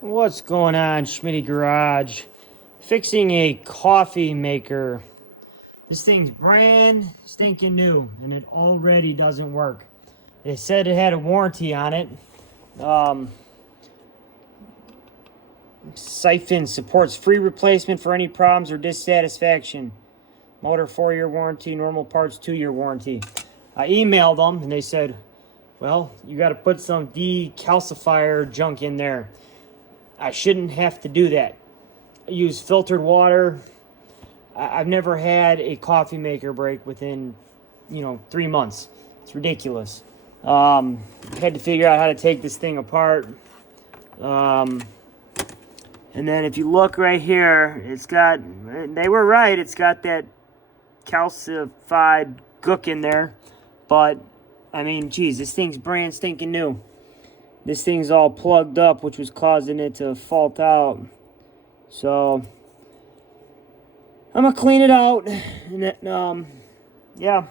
What's going on, Schmitty Garage? Fixing a coffee maker. This thing's brand stinking new, and it already doesn't work. They said it had a warranty on it. Siphon supports free replacement for any problems or dissatisfaction. Motor 4-year warranty, normal parts 2-year warranty. I emailed them, and they said, well, you got to put some decalcifier junk in there. I shouldn't have to do that. I use filtered water. I've never had a coffee maker break within, 3 months. It's ridiculous. Had to figure out how to take this thing apart. And then if you look right here, they were right, it's got that calcified gook in there. But, I mean, geez, this thing's brand stinking new. This thing's all plugged up, which was causing it to fault out. So, I'm going to clean it out. And then, yeah.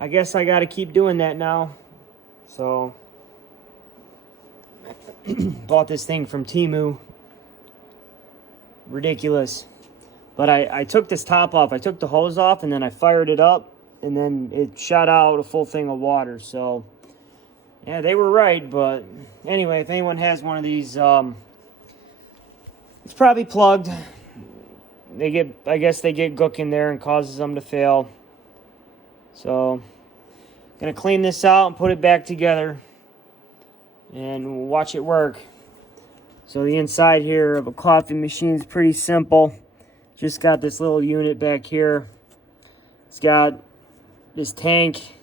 I guess I got to keep doing that now. So, bought this thing from Temu. Ridiculous. But I took this top off. I took the hose off, and then I fired it up. And then it shot out a full thing of water. So, yeah, they were right, but anyway, if anyone has one of these, it's probably plugged. I guess they get gook in there and causes them to fail. So, gonna clean this out and put it back together and watch it work. So the inside here of a coffee machine is pretty simple. Just got this little unit back here. It's got this tank,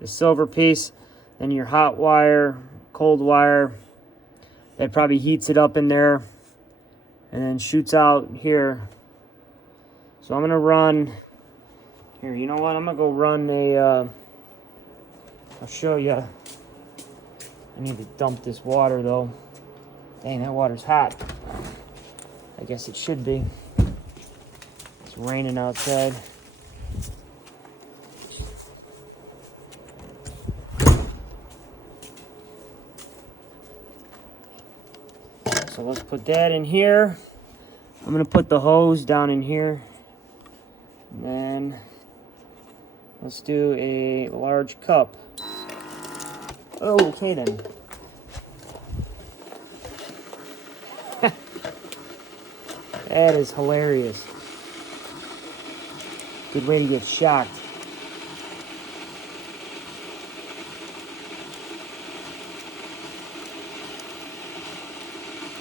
this silver piece, then your hot wire, cold wire, that probably heats it up in there and then shoots out here. So I'm gonna run here. You know what? I'm gonna go run I'll show you. I need to dump this water though. Dang, that water's hot. I guess it should be. It's raining outside. So let's put that in here. I'm gonna put the hose down in here. And then let's do a large cup. Oh, okay then. That is hilarious. Good way to get shocked.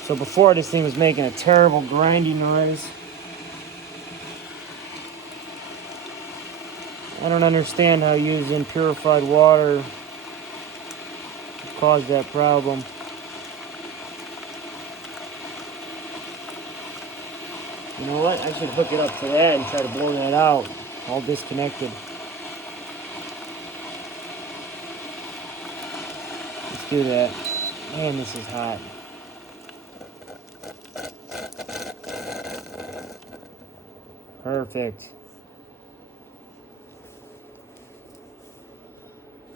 So before, this thing was making a terrible grinding noise. I don't understand how using purified water caused that problem. You know what? I should hook it up to that and try to blow that out. All disconnected. Let's do that. Man, this is hot. Perfect.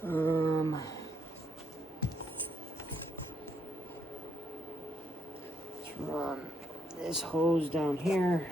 Let's run this hose down here.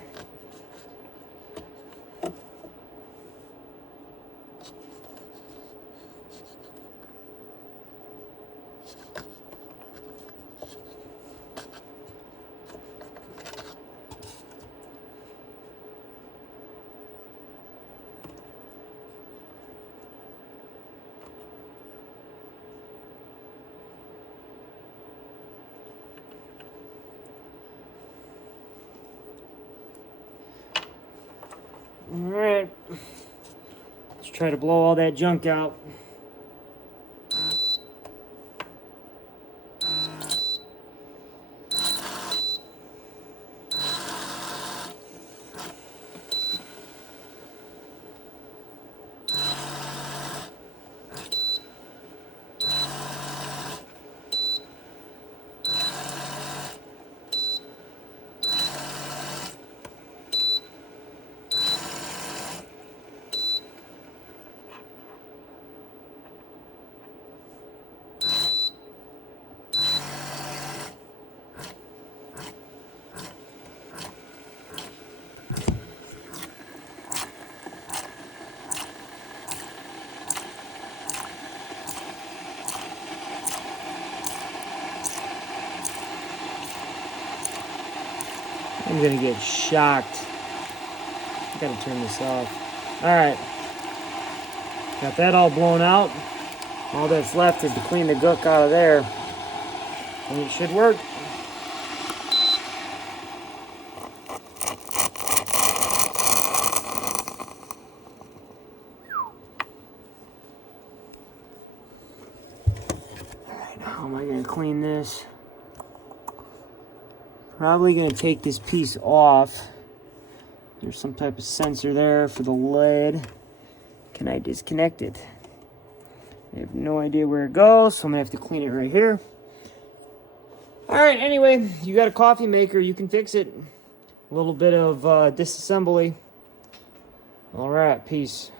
Alright, let's try to blow all that junk out. I'm gonna get shocked. I gotta turn this off. Alright. Got that all blown out. All that's left is to clean the gook out of there. And it should work. Alright, how am I gonna clean this? Probably gonna take this piece off. There's some type of sensor there for the lid. Can I disconnect it? I have no idea where it goes, so I'm gonna have to clean it right here. Alright, anyway, you got a coffee maker, you can fix it. A little bit of disassembly. Alright, peace.